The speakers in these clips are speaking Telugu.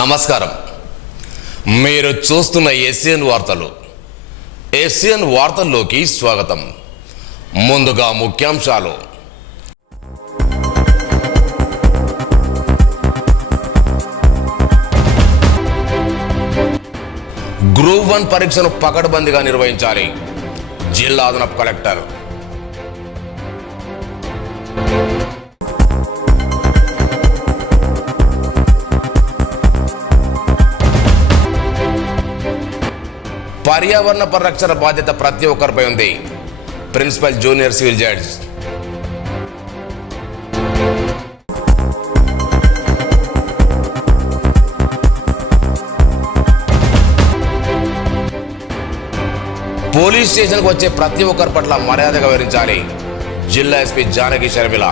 నమస్కారం. మీరు చూస్తున్న ఏషియన్ వార్తలు. ఏషియన్ వార్తల్లోకి స్వాగతం. ముందుగా ముఖ్యాంశాలు. గ్రూప్ 1 పరీక్షను పకడ్బందీగా నిర్వహించాలి. జిల్లా అదనపు కలెక్టర్. పర్యావరణ పరిరక్షణ బాధ్యత ప్రతి ఒక్కరిపై ఉంది. Principal junior civil judge. Police స్టేషన్కు వచ్చే ప్రతి ఒక్కరి పట్ల మర్యాదగా వివరించాలి. జిల్లా ఎస్పీ జానకి షర్మిల.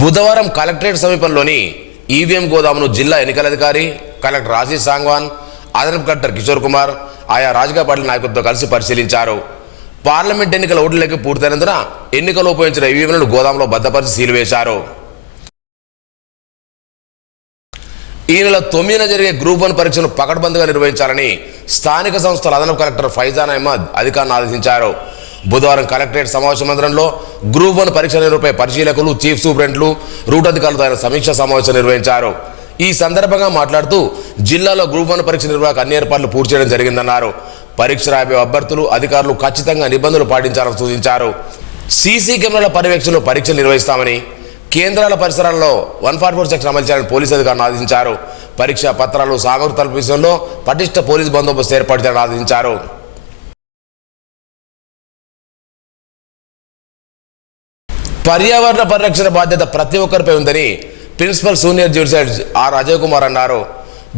బుధవారం కలెక్టరేట్ సమీపంలోని ఈవీఎం గోదామును జిల్లా ఎన్నికల అధికారి కలెక్టర్ ఆశీష్ సాంగ్వాన్, అదనపు కలెక్టర్ కిషోర్ కుమార్ ఆయా రాజకీయ పార్టీల నాయకులతో కలిసి పరిశీలించారు. పార్లమెంట్ ఎన్నికల ఓట్ల లెక్క పూర్తయినందున ఎన్నికలు ఉపయోగించిన ఈవీఎంలను గోదాంలో భద్రపరిచి సీలు వేశారు. ఈ నెల 9న జరిగే గ్రూప్ 1 పరీక్షను పకడ్బందీగా నిర్వహించాలని స్థానిక సంస్థల అదనపు కలెక్టర్ ఫైజాన్ అహ్మద్ అధికారులను ఆదేశించారు. బుధవారం కలెక్టరేట్ సమావేశ మందిరంలో గ్రూప్ 1 పరీక్ష నిర్వహణపై పరిశీలకులు, చీఫ్ సూపరింటెండెంట్లు, రూట్ అధికారులతో ఆయన సమీక్ష సమావేశం నిర్వహించారు. ఈ సందర్భంగా మాట్లాడుతూ జిల్లాలో గ్రూప్ 1 పరీక్ష నిర్వహణకు అన్ని ఏర్పాట్లు పూర్తి చేయడం జరిగిందన్నారు. పరీక్ష రాబోయే అభ్యర్థులు, అధికారులు ఖచ్చితంగా నిబంధనలు పాటించాలని సూచించారు. సీసీ కెమెరాల పర్యవేక్షణలో పరీక్షలు నిర్వహిస్తామని, కేంద్రాల పరిసరాల్లో 144 సెక్షన్ అమలు చేయాలని పోలీసు అధికారులను ఆదేశించారు. పరీక్షా పత్రాలు, సామగ్రి తలుపు విషయంలో పటిష్ట పోలీసు బందోబస్తు ఏర్పాటు చేయాలని ఆదేశించారు. పర్యావరణ పరిరక్షణ బాధ్యత ప్రతి ఒక్కరిపై ఉందని principal senior judge R Ajay Kumar అన్నారు.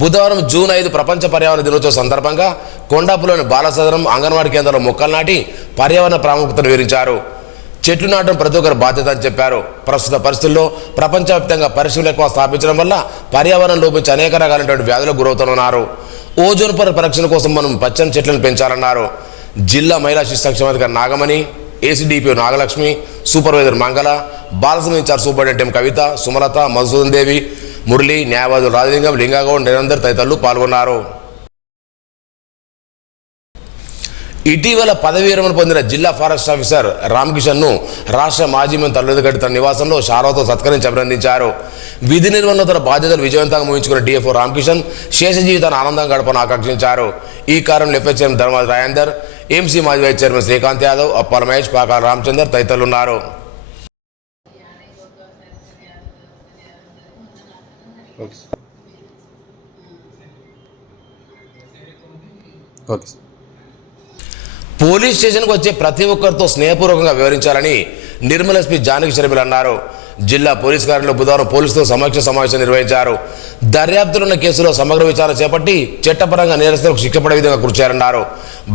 బుధవారం జూన్ 5 ప్రపంచ పర్యావరణ దినోత్సవం సందర్భంగా కొండాపులోని బాలసదనం అంగన్వాడీ కేంద్రంలో మొక్కలు నాటి పర్యావరణ ప్రాముఖ్యతను వివరించారు. చెట్లు నాటడం ప్రతి ఒక్కరి బాధ్యత అని చెప్పారు. ప్రస్తుత పరిస్థితుల్లో ప్రపంచవ్యాప్తంగా పరిశ్రమలు ఎక్కువ స్థాపించడం వల్ల పర్యావరణం లోపించి అనేక రకాలైనటువంటి వ్యాధులకు గురవుతున్నారు. ఓజోన్ పొర పరిరక్షణ కోసం మనం పచ్చని చెట్లను పెంచాలన్నారు. జిల్లా మహిళా శిశు సంక్షేమాధికారి నాగమణి, ఏసీడీపీ నాగలక్ష్మి, సూపర్వైజర్ మంగళ, బాలసమ ఇన్ఛార్జ్ సూపరింటెండెంట్ కవిత, సుమలత, మధుసూదన్ దేవి, మురళి, న్యాయవాదులు రాజలింగం, లింగగౌడ్, నిరందర్ తదితరులు పాల్గొన్నారు. ఇటీవల పదవీ విరమణ పొందిన జిల్లా ఫారెస్ట్ ఆఫీసర్ రామకిషన్ను రాష్ట్ర మాజీ మంత్రి తల్లుగడ్డి తన నివాసంలో షారాతో సత్కరించి అభినందించారు. విధి నిర్వహణలో తన బాధ్యతలు విజయవంతంగా ముగించుకున్న డిఎఫ్ఓ రామకిషన్ శేష జీవితాన్ని ఆనందంగా గడపను ఆకాంక్షించారు. ఈ కారణంలో ఎఫ్ఎస్ చైర్మన్ ధర్మాజ రాయందర్, ఎంసీ మాజీ వైస్ చైర్మన్ శ్రీకాంత్ యాదవ్, అప్పాల మహేష్, పాకాల రామచందర్ తదితరులు ఉన్నారు. పోలీస్ స్టేషన్కు వచ్చే ప్రతి ఒక్కరితో స్నేహపూర్వకంగా వివరించాలని నిర్మల్ ఎస్పీ జానకి షర్మిల అన్నారు. జిల్లా పోలీస్ కార్యాలయంలో బుధవారం పోలీసులతో సమీక్ష సమావేశం నిర్వహించారు. దర్యాప్తులో ఉన్న కేసులో సమగ్ర విచారణ చేపట్టి చట్టపరంగా నేరస్తులకు శిక్ష పడే విధంగా కృషి చేయాలన్నారు.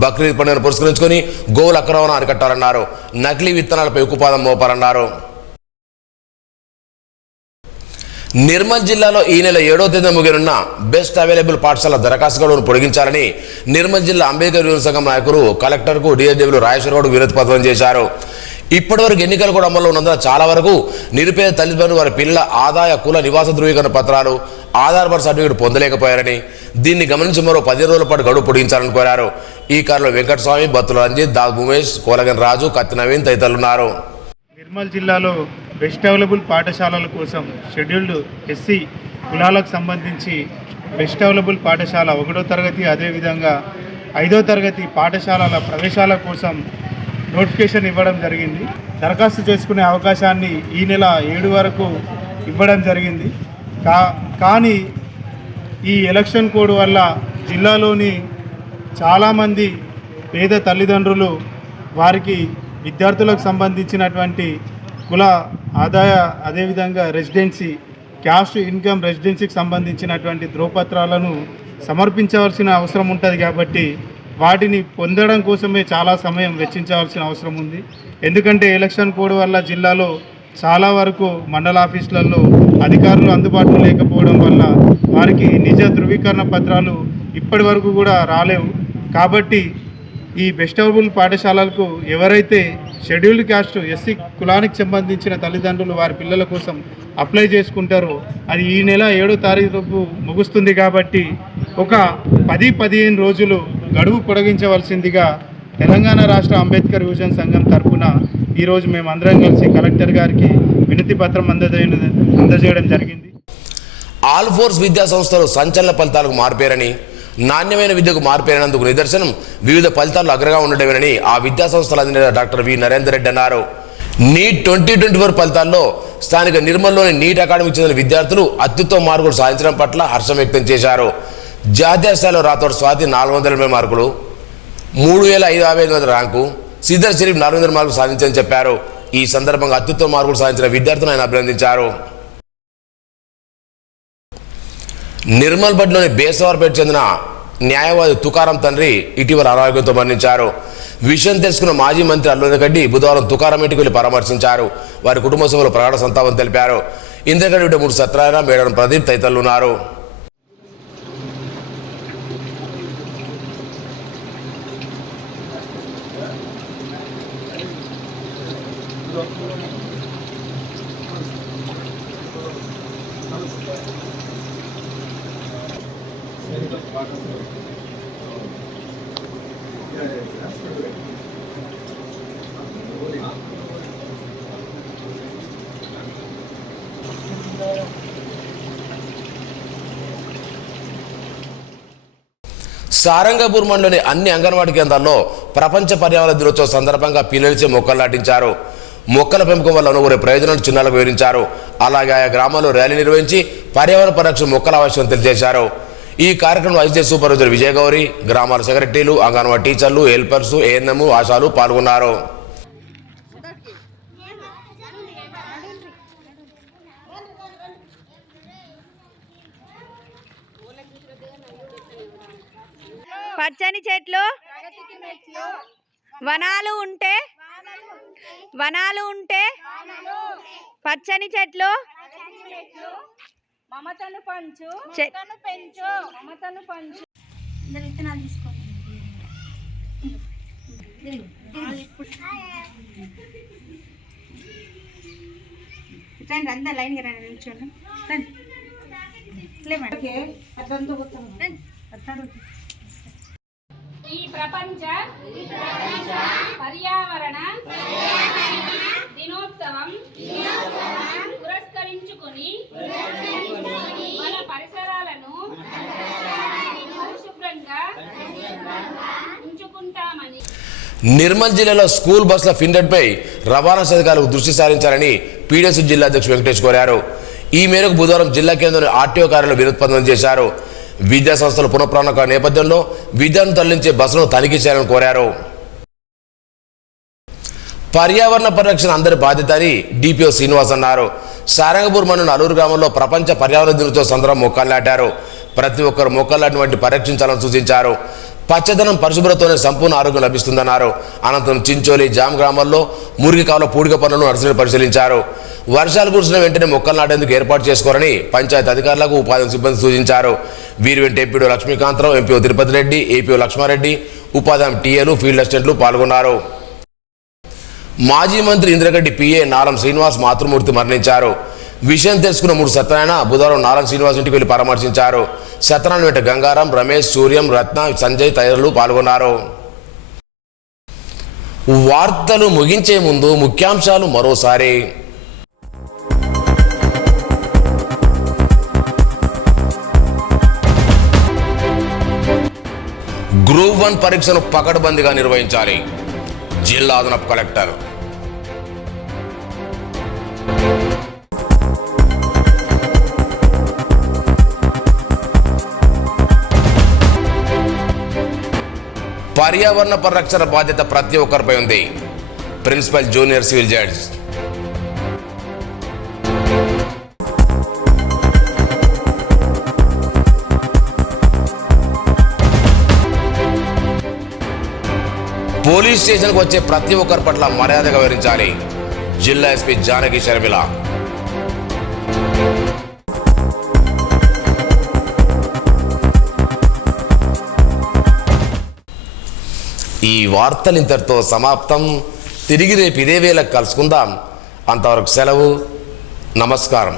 బక్రీద్ పండుగను పురస్కరించుకొని గోవుల అక్రమణ అరికట్టాలన్నారు. నకిలీ విత్తనాలపై ఉక్కుపాదం మోపాలన్నారు. నిర్మల్ జిల్లాలో ఈ నెల 7వ తేదీన ముగియనున్న బెస్ట్ అవైలబుల్ పాఠశాల దరఖాస్తు గడువును పొడిగించాలని నిర్మల్ జిల్లా అంబేద్కర్ యువజన సంఘం నాయకులు కలెక్టర్కు డిఎస్డబ్ల్యూ రాజేశ్వర గౌడ్ వినతి పత్రం చేశారు. ఇప్పటివరకు ఎన్నికలు కూడా అమల్లో ఉన్నందున చాలా వరకు నిరుపేద తల్లిదండ్రులు వారి పిల్లల ఆదాయ, కుల, నివాస ధృవీకరణ పత్రాలు, ఆధార్ బర్త్ సర్టిఫికేట్ పొందలేకపోయారని, దీన్ని గమనించి మరో 10 రోజుల పాటు గడువు పొడిగించాలని కోరారు. ఈ కారణంలో వెంకటస్వామి, బత్తుల రంజిత్, దాగ్ ఉమేష్, కోలగన్ రాజు, కత్తి నవీన్ తదితరులు ఉన్నారు. నిర్మల్ జిల్లాలో బెస్ట్ అవైలబుల్ పాఠశాలల కోసం షెడ్యూల్డ్ ఎస్సీ కులాలకు సంబంధించి బెస్ట్ అవైలబుల్ పాఠశాల 1వ తరగతి, అదేవిధంగా 5వ తరగతి పాఠశాలల ప్రవేశాల కోసం నోటిఫికేషన్ ఇవ్వడం జరిగింది. దరఖాస్తు చేసుకునే అవకాశాన్ని ఈ నెల 7 వరకు ఇవ్వడం జరిగింది. కానీ ఈ ఎలక్షన్ కోడ్ వల్ల జిల్లాలోని చాలామంది పేద తల్లిదండ్రులు వారికి విద్యార్థులకు సంబంధించినటువంటి కుల, ఆదాయ, అదేవిధంగా రెసిడెన్సీ, క్యాస్ట్ ఇన్కమ్ రెసిడెన్సీకి సంబంధించినటువంటి ధ్రువపత్రాలను సమర్పించవలసిన అవసరం ఉంటుంది. కాబట్టి వాటిని పొందడం కోసమే చాలా సమయం వెచ్చించవలసిన అవసరం ఉంది. ఎందుకంటే ఎలక్షన్ కోడ్ వల్ల జిల్లాలో చాలా వరకు మండల ఆఫీసులలో అధికారులు అందుబాటులో లేకపోవడం వల్ల వారికి నిజ ధృవీకరణ పత్రాలు ఇప్పటి వరకు కూడా రాలేవు. కాబట్టి ఈ బెస్ట్ అవైలబుల్ పాఠశాలలకు ఎవరైతే షెడ్యూల్డ్ క్యాస్ట్ ఎస్సీ కులానికి సంబంధించిన తల్లిదండ్రులు వారి పిల్లల కోసం అప్లై చేసుకుంటారో అది ఈ నెల 7వ తారీఖు ముగుస్తుంది కాబట్టి ఒక 10-15 రోజులు గడువు పొడిగించవలసిందిగా తెలంగాణ రాష్ట్ర అంబేద్కర్ యువజన సంఘం తరఫున ఈరోజు మేము అందరం కలిసి కలెక్టర్ గారికి వినతి పత్రం అందజేయడం జరిగింది. ఆల్ ఫోర్స్ విద్యా సంస్థలు సంచలన ఫలితాలకు మారిపోయారని, నాణ్యమైన విద్యకు మారిపోయినందుకు నిదర్శనం వివిధ ఫలితాలు అగ్రగా ఉండడమేనని ఆ విద్యా సంస్థల అధినేత డాక్టర్ వి నరేందర్ రెడ్డి అన్నారు. నీట్ 2024 ఫలితాల్లో స్థానిక నిర్మల్లోని నీట్ అకాడమీకి చెందిన విద్యార్థులు అత్యుత్తమ మార్కులు సాధించడం పట్ల హర్షం వ్యక్తం చేశారు. జాతీయ స్థాయిలో రాథోడ్ స్వాతి 480 మార్కులు, 3555 ర్యాంకు, సిద్దర్ షరీఫ్ 400 మార్కులు సాధించారని చెప్పారు. ఈ సందర్భంగా అత్యుత్తమ మార్కులు సాధించిన విద్యార్థులను ఆయన అభినందించారు. నిర్మల్ బడ్లోని బేసవార్పేట చెందిన న్యాయవాది తుకారం తండ్రి ఇటీవల అనారోగ్యంతో మరణించారు. విషయం తెలుసుకున్న మాజీ మంత్రి అల్లురెడ్డి బుధవారం తుకారం ఇంటికి వెళ్లి పరామర్శించారు. వారి కుటుంబ సభ్యులు ప్రగాఢ సంతాపం తెలిపారు. ఇంద్రగడ్డి 3 సత్యనారాయణ, మేడం ప్రదీప్ తదితరులు ఉన్నారు. సారంగపూర్ మండలోని అన్ని అంగన్వాడీ కేంద్రాల్లో ప్రపంచ పర్యావరణ దినోత్సవం సందర్భంగా పిల్లలచే మొక్కలు నాటించారు. మొక్కల పెంపకం వల్ల అనుకునే ప్రయోజనాలు చిన్నాలకు వివరించారు. అలాగే ఆయా గ్రామాల్లో ర్యాలీ నిర్వహించి పర్యావరణ పరిరక్షణ మొక్కల ఆవశ్యకత తెలియజేశారు. ఈ కార్యక్రమంలో ఐసీడీ సూపర్వైజర్ విజయగౌరి, గ్రామాల సెక్రటరీలు, అంగన్వాడీ టీచర్లు, హెల్పర్స్, ఏఎన్ఎం, ఆశాలు పాల్గొన్నారు. పచ్చని చెట్లు, వనాలు ఉంటే పచ్చని చెట్లు మమతను పంచు, మమతను పంచు. విత్తనాలు తీసుకోండి. అంతా లైన్గా రండి, నిల్చోండి. ఈ ప్రపంచ పర్యావరణ దినోత్సవం పురస్కరించుకొని మన పరిసరాలను పరిశుభ్రంగా ఉంచుకుంటామని నిర్మల్ జిల్లాలో స్కూల్ బస్సుల ఫిండెడ్పై రవాణా అధికారులకు దృష్టి సారించాలని పీడీఎస్ జిల్లా అధ్యక్షుడు వెంకటేష్ కోరారు. ఈ మేరకు బుధవారం జిల్లా కేంద్రంలోని ఆర్టీఓ కార్యాలయంలో వినతిపత్రం చేశారు. విద్యా సంస్థల పునఃప్రారంభ నేపథ్యంలో విద్యను తరలించే బస్సులను తనిఖీ చేయాలని కోరారు. పర్యావరణ పరిరక్షణ అందరి బాధ్యత అని డిపిఓ శ్రీనివాస్ అన్నారు. సారంగపూర్ మండలం అలూరు గ్రామంలో ప్రపంచ పర్యావరణ దినోత్సవం సందర్భంగా మొక్కలు నాటారు. ప్రతి ఒక్కరు మొక్కలు నాటిన వంటి పరిరక్షించాలని సూచించారు. పచ్చదనం పరిశుభ్రతతోనే సంపూర్ణ ఆరోగ్యం లభిస్తుందన్నారు. అనంతరం చించోలి, జామ్ గ్రామాల్లో మురికి కాలువ పూడిక పనులను నర్సరీని పరిశీలించారు. వర్షాలు కురిసిన వెంటనే మొక్కలు నాటేందుకు ఏర్పాటు చేసుకోవాలని పంచాయతీ అధికారులకు, ఉపాధి సిబ్బంది సూచించారు. వీరి వెంట MPD Lakshmikantharao, MPO Tirupati Reddy, APO Lakshmareddy, ఉపాధ్యాయ టీఏలు, ఫీల్డ్ అసిస్టెంట్లు పాల్గొన్నారు. మాజీ మంత్రి ఇంద్రగడ్డి పిఏ నాలం శ్రీనివాస్ మాతృమూర్తి మరణించారు. విషయం తెలుసుకున్న 3 సత్యనారాయణ బుధవారం నాలం శ్రీనివాస్ ఇంటికి వెళ్లి పరామర్శించారు. సత్యనారాయణ వెంట గంగారాం, రమేష్, సూర్యం, రత్న, సంజయ్ తదితరులు పాల్గొన్నారు. వార్తలు ముగించే ముందు ముఖ్యాంశాలు మరోసారి. గ్రూప్ 1 పరీక్షను పకడ్బందీగా నిర్వహించాలి. జిల్లా అదనపు కలెక్టర్. పర్యావరణ పరిరక్షణ బాధ్యత ప్రతి ఒక్కరిపై ఉంది. Principal junior civil judge. Police స్టేషన్కు వచ్చే ప్రతి ఒక్కరి పట్ల మర్యాదగా వివరించాలి. జిల్లా ఎస్పీ జానకి షర్మిల. ఈ వార్తలు ఇంతటితో సమాప్తం. తిరిగి రేపు ఇదే వేళకు కలుసుకుందాం. అంతవరకు సెలవు. నమస్కారం.